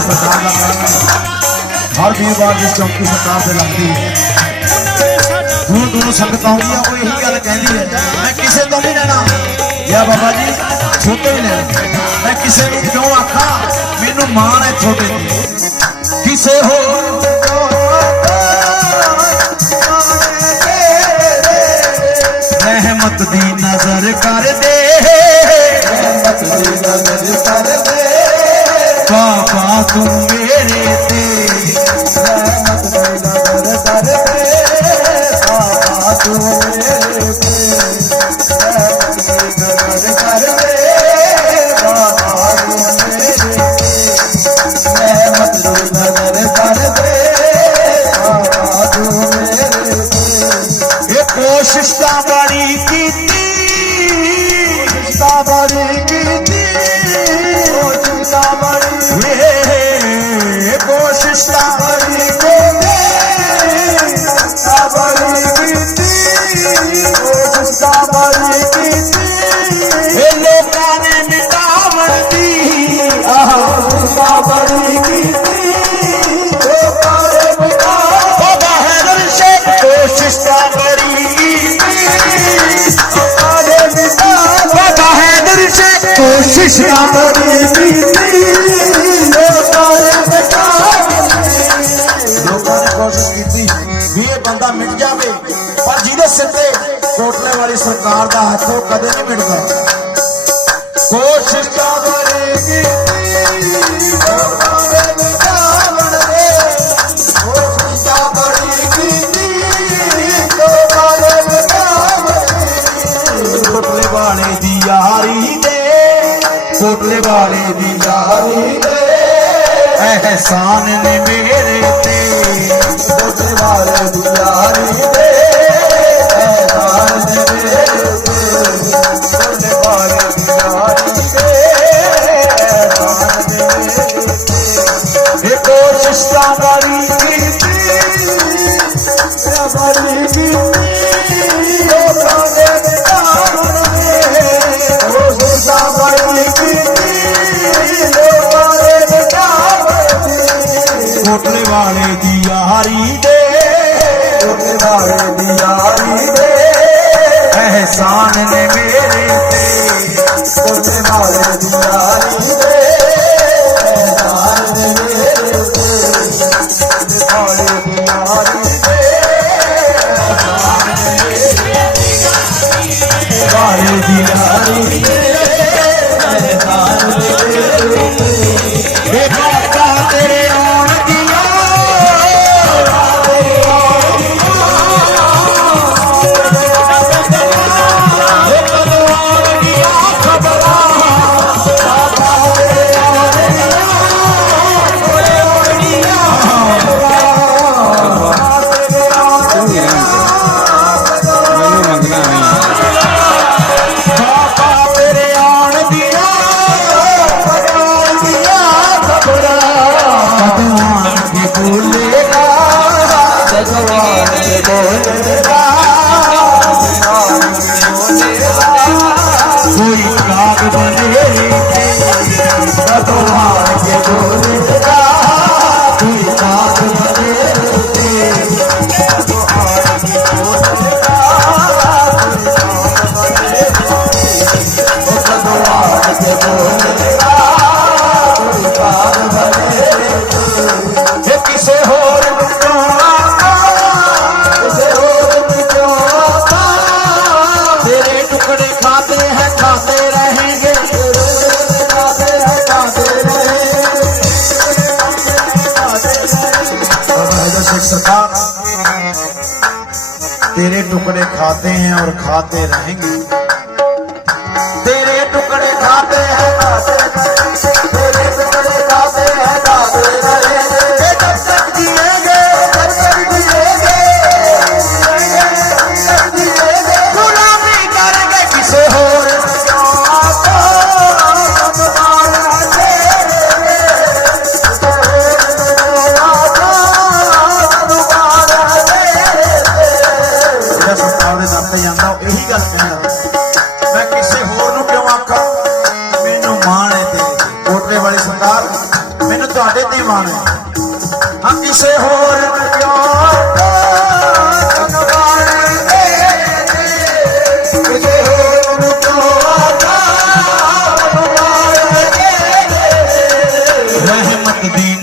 ਸਰਕਾਰ ਦਾ ਕੰਮ ਹਰ ਵੀਰਵਾਰ ਦੀ ਚੌਕੀ ਸਰਕਾਰ ਦੇ ਲੱਗਦੀ ਹੈ ਦੂਰ ਦੂਰੋਂ ਸੰਗਤ ਆਉਂਦੀ ਆ ਉਹ ਇਹੀ ਗੱਲ ਕਹਿੰਦੀ ਹੈ, ਮੈਂ ਕਿਸੇ ਤੋਂ ਨਹੀਂ ਲੈਣਾ। ਯਾ ਬਾਬਾ ਜੀ, ਛੋਟੇ ਹੀ ਮੈਂ ਕਿਸੇ ਨੂੰ ਕਿਉਂ ਆਖਾਂ? ਮੈਨੂੰ ਮਾਣ ਹੈ ਛੋਟੇ ਤੇ ਕਿਸੇ ਹੋਰ ਰਹਿਮਤ ਦੀ ਨਜ਼ਰ ਕਰ ਦੇ। ਬਾਬਾ ਸ਼ੇਖ ਬੜੀ ਕੀਤੀ ਲੋਕਾਂ ਨੇ ਮਿਟਾਵਣ ਲੋਕਾਂ ਨੇ ਕੋਸ਼ਿਸ਼ ਕੀਤੀ ਵੀ ਇਹ ਬੰਦਾ ਮਿਟ ਜਾਵੇ, ਪਰ ਜਿਹਦੇ ਸਿਰ ਤੇ ਕੋਟਲੇ ਵਾਲੀ ਸਰਕਾਰ ਦਾ ਹੱਥ, ਉਹ ਕਦੇ ਨਹੀਂ ਮਿਟਦਾ। ਕੋਟਲੇ ਵਾਲੇ ਦੀ ਯਾਰੀ ਦੇ ਅਹਿਸਾਨ ਨੇ ਮੇਰੇ ਤੇ। ਕੋਟਲੇ ਵਾਲੇ ਦੀ ਯਾਰੀ ਦੇ ਅਹਿਸਾਨ ਨੇ ਮੇਰੇ ਤੇ। ਕੋਟਲੇ ਵਾਲੇ ਦੀ ਯਾਰੀ ਦੇ ਅਹਿਸਾਨ ਨੇ ਮੇਰੇ ਤੇ। ਇਹ ਕੋਸ਼ਿਸ਼ ਤਾਂ ਬੜੀ ਕੀਤੀ। ਬੜੀ ਕੀਤੀ। ਦੇ ਵਾਲੇ ਦੀ ਯਾਰੀ ਦੇ। ਕੋਟਲੇ ਵਾਲੇ ਦੀ ਯਾਰੀ ਦੇ। ਅਹਿਸਾਨ ਨੇ ਮੇਰੇ ਤੇ ਕੋਟਲੇ ਵਾਲੇ ਦੀ ਯਾਰੀ ਦੇ। ਅਹਿਸਾਨ ਨੇ ਮੇਰੇ ਤੇ ਵਾਲੇ ਦੀ ਯਾਰੀ ਦੇ। ਵਾਲੇ ਦੀ ਯਾਰੀ ਦੇ। तेरे टुकड़े खाते हैं और खाते रहेंगे ਸਿੱਖਿਆ ਸੰਸਥਾਨ ਦੇ ਦਰ ਤੇ ਜਾਂਦਾ, ਉਹ ਇਹੀ ਗੱਲ ਕਹਿੰਦਾ। ਮੈਂ ਕਿਸੇ ਹੋਰ ਨੂੰ ਕਿਉਂ ਆਖਾਂ? ਮੈਨੂੰ ਮਾਣ ਹੈ ਤੇਰੇ। ਤੇ ਕੋਟਲੇ ਵਾਲੀ ਸਰਕਾਰ, ਮੈਨੂੰ ਤੁਹਾਡੇ ਤੇ ਮਾਣ ਹੈ। ਹਾਂ, ਕਿਸੇ ਹੋਰ ਨੂੰ ਕਿਉਂ ਰਹਿਮਤ ਦੀ